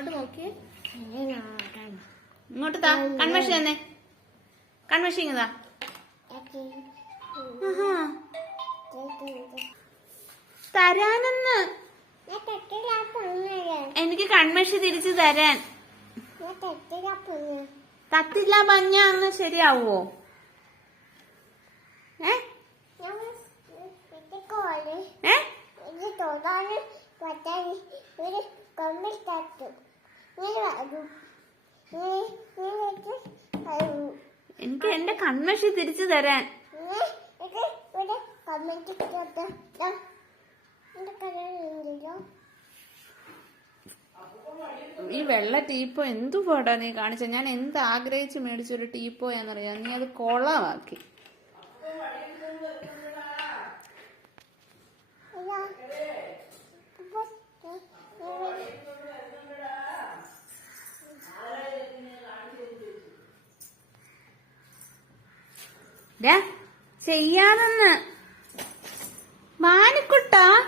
അങ്ങോട്ട് നോക്കിയേ. ഇങ്ങോട്ട് താ. കൺമഷി തന്നെ. കൺമഷി ഇങ്ങതാ. തരാനെന്ന്. എനിക്ക് കൺമഷി തിരിച്ചു തരാൻ. തത്തില്ല മഞ്ഞ അന്ന് ശരിയാവോ? എനിക്ക് എന്റെ കൺമഷി തിരിച്ചു തരാൻ. ഈ വെള്ള ടീപ്പോ എന്തു പോടാ നീ കാണിച്ച? ഞാൻ എന്ത് ആഗ്രഹിച്ച് മേടിച്ചൊരു ടീപ്പോയാന്നറിയാം, നീ അത് കൊളമാക്കി. ചെയ്യാതെന്ന് മാനിക്കുട്ടാ.